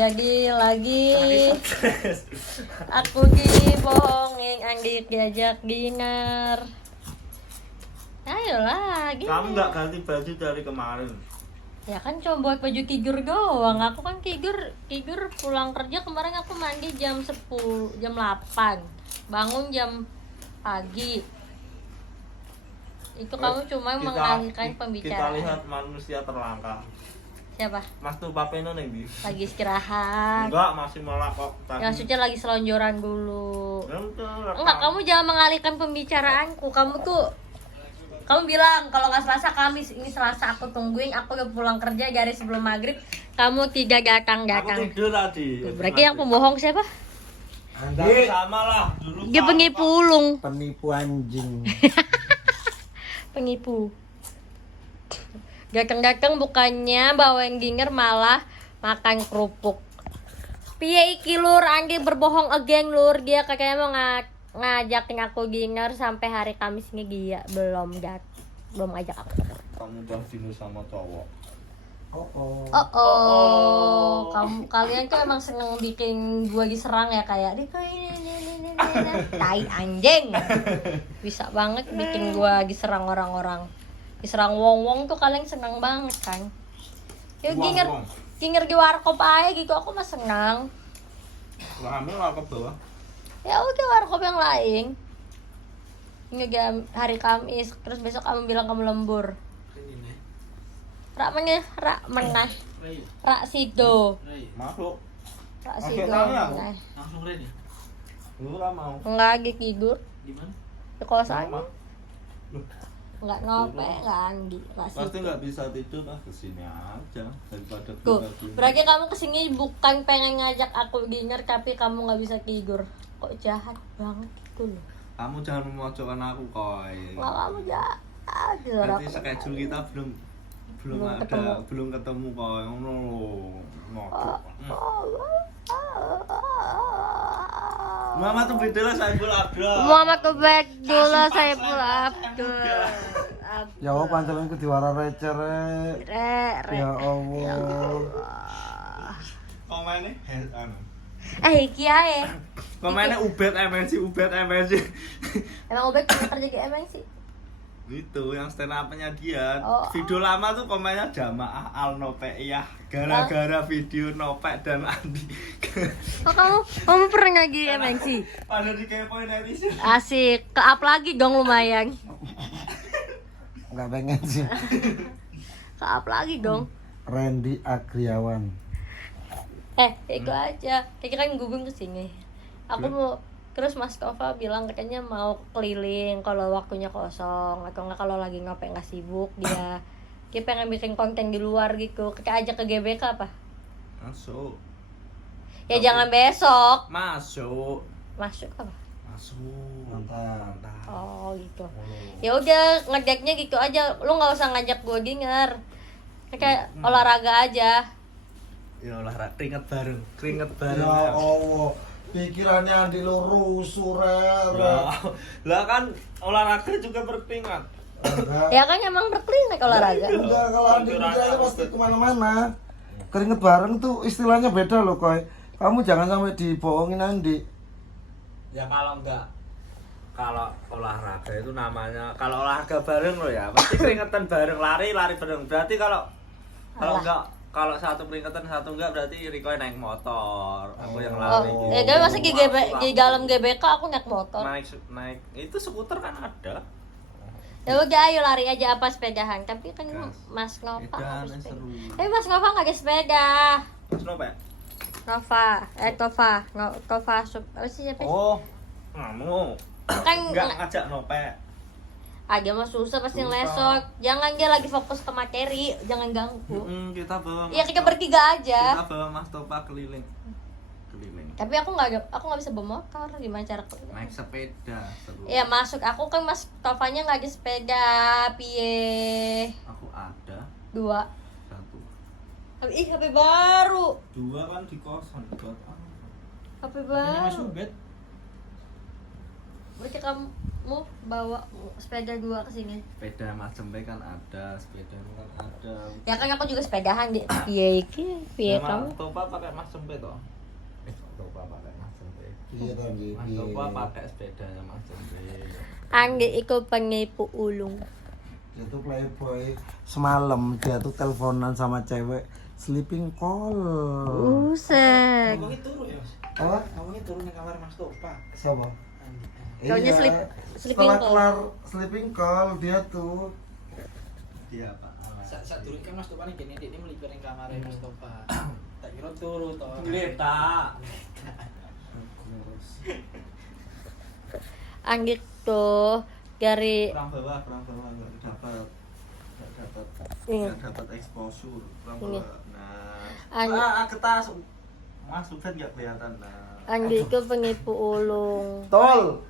Jadi lagi aku dibohongin, Andi diajak dinner. Ayo lagi. Kamu nggak ganti baju dari kemarin? Ya kan cuma buat baju tidur doang. Aku kan tidur pulang kerja kemarin aku mandi jam 10, jam 8. Bangun jam pagi. Itu kamu cuma mengalihkan pembicaraan. Kita lihat manusia terlangkah. Siapa? Mas tuh papeno nih di. Lagi istirahat. Enggak, masih melak kok. Ya suci lagi selonjoran dulu. Enggak, Kamu jangan mengalihkan pembicaraanku. Kamu bilang kalau nggak Selasa Kamis, ini Selasa aku tungguin, aku udah pulang kerja dari sebelum maghrib, kamu tidak datang. Aku tidur tadi. Berarti yang pembohong siapa? Anda sama lah dulu. Dia penipu ulung. Penipu anjing. Penipu. Datang bukannya bawain dinner malah makan kerupuk. Piye iki lur, Andi berbohong again lur. Dia katanya mau ngajakin aku dinner sampai hari Kamis ini dia belum ngajak aku. Kamu udah dino sama cowok. Kalian tuh emang seneng bikin gua diserang ya, kayak tai anjing. Bisa banget bikin gua diserang orang-orang. Diserang wong-wong tuh kalian seneng banget kan. Yuk ginger di warkop aja gitu, aku mah senang. Lah ambil warkop bawah. Ya udah warkop yang lain. Ini hari Kamis, terus besok kamu bilang kamu lembur. Rak sido. Masuk. Rak sido. Langsung ready. Lu lah mau. Enggak lagi tidur Di mana? di kosan. Sama. Enggak ngope, enggak Andi. Pasti nggak bisa tidur lah, kesini aja daripada Tuh, pribadi. berarti kamu kesini bukan pengen ngajak aku dinner, tapi kamu nggak bisa tidur. Kok jahat banget gitu loh. Kamu jangan memojokkan aku, Koy. Nggak, kamu jahat. Nanti schedule kita belum ketemu Koy. Ngono lho. Mama tuh beda lah Saiful Abdul. Muhammad Tubek dulu Saiful Abdul. Ya Allah, pancelan ku diwara recer. Ya Allah. Komennya Iki ae. Komennya Ubed MNC. Emang Ubek pernah kerja di MNC? Itu yang stand up-nya dia. Oh. Video lama tuh komennya Jamaah Al Nopek ya. Gara-gara video Nopek dan Andi. Oh, kamu pernah nggak di MNC? Pada dikepoin netizen. Asik, ke-up lagi dong lumayan. Enggak pengen sih. Ke-up lagi dong. Randy Agriawan. Itu aja. Kayak kan gubung kesini. Aku mau, terus Mas Tova bilang katanya mau keliling kalau waktunya kosong, atau enggak kalau lagi ngapain nggak sibuk dia pengen bikin konten di luar gitu. Kita ajak ke GBK apa? Masuk. Ya jangan besok. Masuk Apa? Mantap. Oh gitu. Ya udah ngedeknya gitu aja. Lu nggak usah ngajak gue dinner. Kayak olahraga aja. Ya olahraga keringet bareng. Ya Allah. Pikirannya Andi lo rusuh Lah kan olahraga juga berkeringat. Ya kan emang berkeringat olahraga. Enggak, kalau Andi kerjanya pasti kemana-mana. Keringet bareng tuh istilahnya beda loh, Koy. Kamu jangan sampai dibohongin Andi. Ya kalau olahraga itu namanya, kalau olahraga bareng lo ya pasti keringetan bareng, lari bareng. Berarti kalau satu keringetan satu enggak, berarti Riko naik motor, aku yang lari. Ya kan masa di dalam GBK aku naik motor. Naik itu skuter kan ada. Ya udah ayo lari aja apa sepedahan. Tapi kan Mas Nova harus sepeda. Tapi Mas Nova nggak ada sepeda. Mas Nova ya? Tova apa sih siapa? Oh, kamu Kan nggak ngajak Nopek. dia mah susah pasti ngelesot. Jangan, dia lagi fokus ke materi, jangan ganggu. Kita bawa. Iya kita bertiga aja. Kita bawa Mas Topa keliling. Tapi aku nggak bisa bawa motor. Gimana cara keliling? Naik sepeda. Iya masuk. Aku kan Mas Tovanya nggak ada sepeda. Piye? Aku ada. 2. 1. Ih HP baru. 2 kan di kosan buat HP Ini Mas baru. Ubed. Berarti kamu mau bawa sepeda 2 ke sini. Sepeda Mas Jempe kan ada, sepedamu kan ada. Ya kan aku juga sepedahan di. Piye iki? Piye kamu? Topa pakai Mas Jempe toh. Topa pakai Mas Jempe. Iya toh nggih. Mas Topa pakai sepedanya Mas Jempe. Anggi iku penipu ulung. Dia tuh playboy. Semalam dia tuh teleponan sama cewek sleeping call. Buset. Ngomongnya turu ya, Mas. Apa? Ngomongnya turu di kamar Mas Topa. Siapa? Taunya Iya. sleeping Setelah call. kelar sleeping call dia tuh Dia Pak. Saat dulu kan Mas Topa nih gini, dia melipir yang kamar Mas Topa. Tak kira turu toh. Geletak. Anggi tuh dari Kurang bawah enggak dapat. Ini. Enggak dapat exposure. Kurang Ini. bawah. Nah. Ang- Kertas. Mas Ruben enggak kelihatan. Nah. Anggi iku penipu ulung. tol.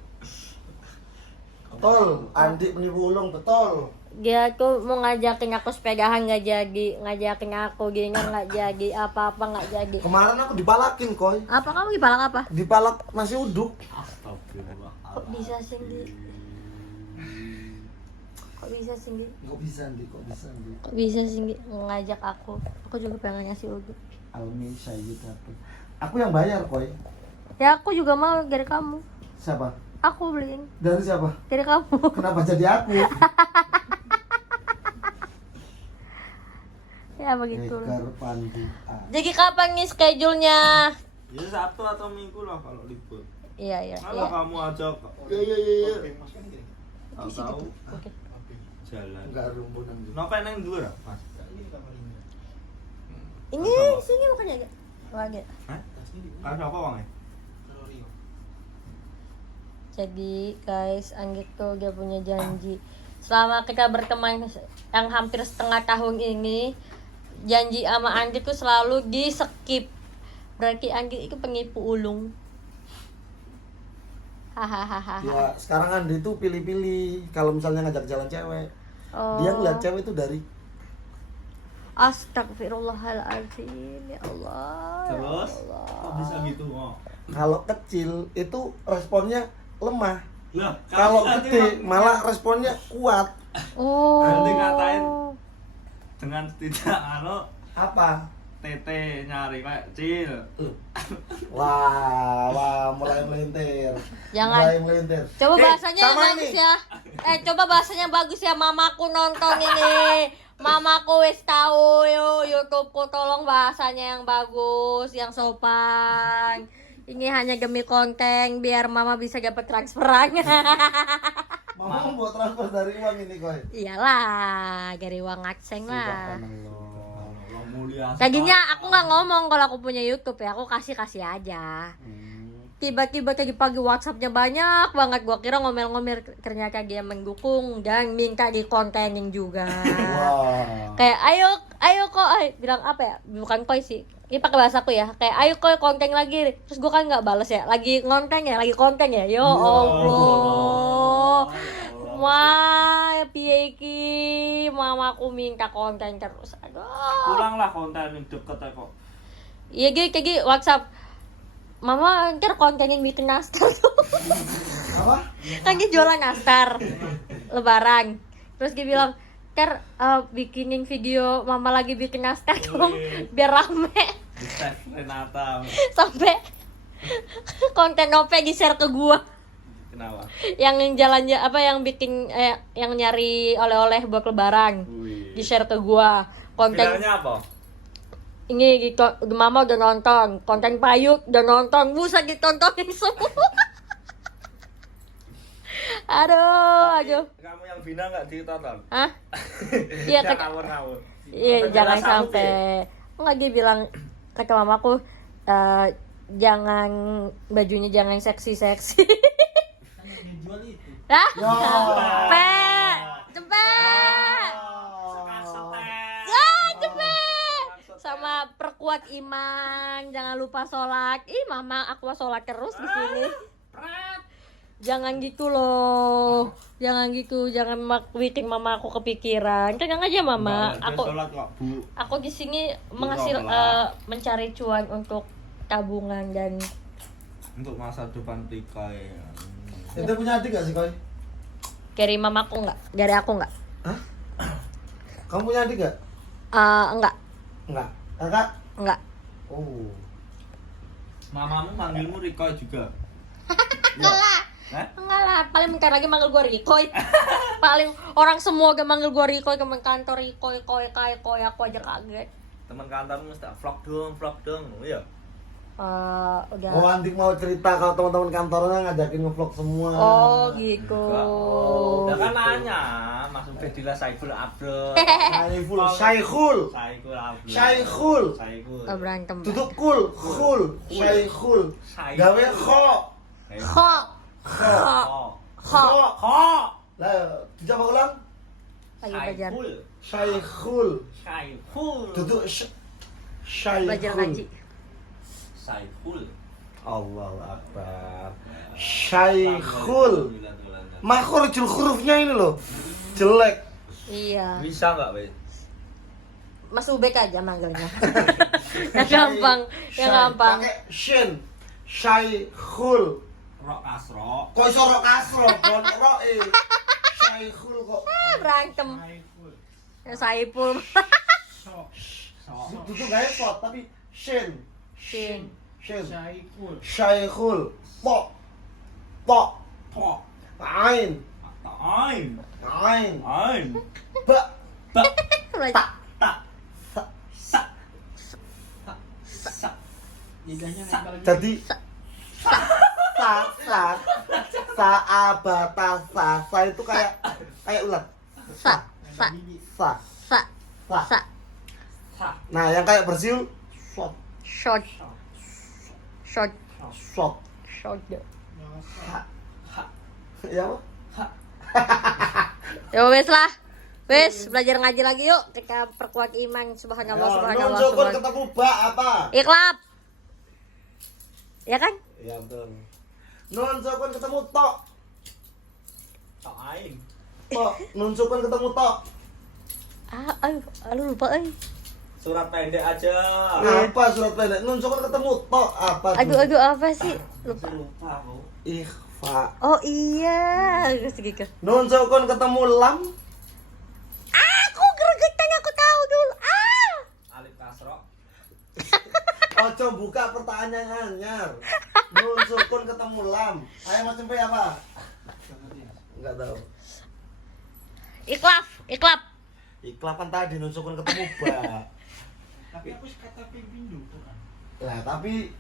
Tol, Andi penipu ulung betul. Dia tuh mau ngajakin aku sepedahan nggak jadi, ngajakin aku gini nggak jadi, apa-apa nggak jadi. Kemarin aku dipalakin koy. Apa kamu dipalak apa? Dipalak masih uduk. Astagfirullah. Kok bisa singgi? Kok bisa singgi? Kok bisa Andi? Kok bisa Andi? Kok bisa singgi ngajak aku? Aku juga pengen ngasih uduk. Almi Sayyidatu. Aku yang bayar koy. Ya aku juga mau dari kamu. Siapa? Aku beliin Dari siapa? dari kamu. Kenapa jadi aku? Ya begitu. Egar Pandi. Jadi kapan nih schedule-nya? Ya Sabtu atau Minggu lah kalau libur. Iya iya. Kalau Iya. kamu ajak Iya. Mas kan gini. tahu Oke. jalan. Enggak rumpunan gitu. Nopo nang dhuwur, Mas? Ini kamar ini. Ini sini bukan ya? Lagi. Hah? Tas ini di Kan apa wonge? Kalau Rio. Jadi guys, Anggit tuh dia punya janji. Selama kita berteman yang hampir setengah tahun ini, janji sama Anggit tuh selalu di skip. Berarti Anggit itu penipu ulung. Hahaha. Ya, sekarang Andi tuh pilih-pilih. Kalau misalnya ngajak jalan cewek, dia ngeliat cewek itu dari Astagfirullahaladzim, ya Allah. ya Terus Allah. kok bisa gitu, oh? kalau kecil itu responnya lemah. Lah, Kalau nanti gede malah responnya kuat. Oh. Nanti ngatain. Dengan tidak Apa? tete nyari kayak cil. Wah, mulai melintir. Jangan. Mulai melintir. Coba Eh, bahasanya yang sama bagus ini. ya. Coba bahasanya bagus ya. Mamaku nonton ini. Mamaku wis tahu yo YouTubeku, tolong bahasanya yang bagus, yang sopan. Ini hanya demi konten biar mama bisa dapat transferan. Mama mau transfer dari uang ini, Koy. Iyalah, dari uang AdSense lah. Allah mulia. Tadinya aku nggak ngomong kalau aku punya YouTube ya, aku kasih aja. Tiba-tiba tadi pagi WhatsAppnya banyak banget, gua kira ngomel-ngomel, ternyata dia mendukung dan minta dikontenin juga. Wah. Kayak ayo kok, bilang apa ya, bukan koi sih, ini pakai bahasaku ya, kayak ayo kok konten lagi, terus gua kan nggak bales ya, lagi konten ya, yo Allah. Wah, piye iki, mamaku minta konten terus, aduh. Pulanglah konten yang deket kok. Iya kayak WhatsApp, mama ntar kontenin bikin nastar tuh. Apa? Kan dia jualan nastar lebaran, terus dia bilang ntar bikinin video mama lagi bikin nastar dong biar rame. Di Chef Renata. Sampai konten Nope di share ke gua Kenapa? yang jalannya apa yang bikin yang nyari oleh-oleh buat lebaran, Wih. di share ke gua konten Bilangnya apa? ini gitu. Mama udah nonton konten payuk, udah nonton, buset ditontonin semua. aduh Kamu yang bina nggak ditonton? Hah? Iya Ya, kata, ngawur-ngawur. iya Penjelasan jangan aku, sampai nggak, dia bilang kata mamaku jangan bajunya jangan seksi. Kan yang dijual itu. Hah? Yo. Cepet. Ya, cepet. Sama perkuat iman, jangan lupa sholat. Ih, mama aku sholat terus di sini. Jangan gitu loh, jangan gitu, jangan bikin mama aku kepikiran. Tenang aja mama, sholat kok, Bu. aku di sini Sholat. mencari cuan untuk tabungan dan Untuk masa depan Tika ya. Ente punya adik gak sih, Koy? Dari mamaku enggak? Dari aku enggak? Hah? Kamu punya adik nggak? Enggak. Enggak. Kakak? Enggak. Oh. Mamamu manggilmu Riko juga. Enggak lah. Hah? Enggak lah, paling bentar lagi manggil gua Rikoy. Paling orang semua gak manggil gua Rikoy ke kantor Rikoy, koy, aku aja kaget. Teman kantormu mesti vlog dong. Iya. Udah. Oh, Andik mau cerita kalau teman-teman kantornya ngajakin ngevlog semua. Oh, gitu. Ya kan nanya, Mas Ubedillah Saiful Abdul. Syaikul. Saiful Abdul. Syaikul. Saiful. Berantem. Tutup kul. Syaikul. Gawe kho. Kok. Kho. Kok. Kho. Lah, coba ulang. Lagi belajar. Syaikul. Saiful. Tutup Belajar ngaji. Saiful. Allahu Akbar. Syaikul. Makhorijul hurufnya ini loh. Jelek. Iya. Bisa enggak, Wei? Mas Ubek aja manggilnya. Yang gampang, yang gampang. Pakai shin. Syaikul. Rok kasro. Kok iso rok kasro, kon rok Syaikul kok. Berantem. Yang Saipul. Duduk gak shot tapi shin. Shin. Shin. Syaikul. Syaikul. Po. Po. Po. Ain. Ain. Ain. Ain. Ba. Ba. Belajar. Ta. Sa. Sa. Sa. Lidahnya nempel gitu. Jadi sa sa itu kayak ulat. Sa. Sa. Sa. Sa. Sa. Sa. Sa. Nah, yang kayak bersiul shot. Short. Short. Shot. Short. Ha. Ya apa? Ya wes lah. Wes, belajar ngaji lagi yuk. Kita perkuat iman. Subhanallah, subhanallah, Nun sukun subhanallah. ketemu ba apa? Iklab. Ya kan? Iya betul. Nun sukun ketemu tok. Tok ain. Tok. Nun sukun ketemu tok. Aduh lupa Surat pendek aja. Apa surat pendek? Nun sukun ketemu tok apa? tuh? Aduh apa sih? Lupa. Lupa aku. Ikhfa. Oh iya, segitu. Nun sukun ketemu lam. Aku gregetan aku tahu dulu. Alif kasro. Ojo buka pertanyaannya. Nun sukun ketemu lam. Ayo Mas Cempe apa? Enggak tahu. Iklab. Iklapan tadi nun sukun ketemu ba. Tapi aku kata pimpin dulu kan. Lah tapi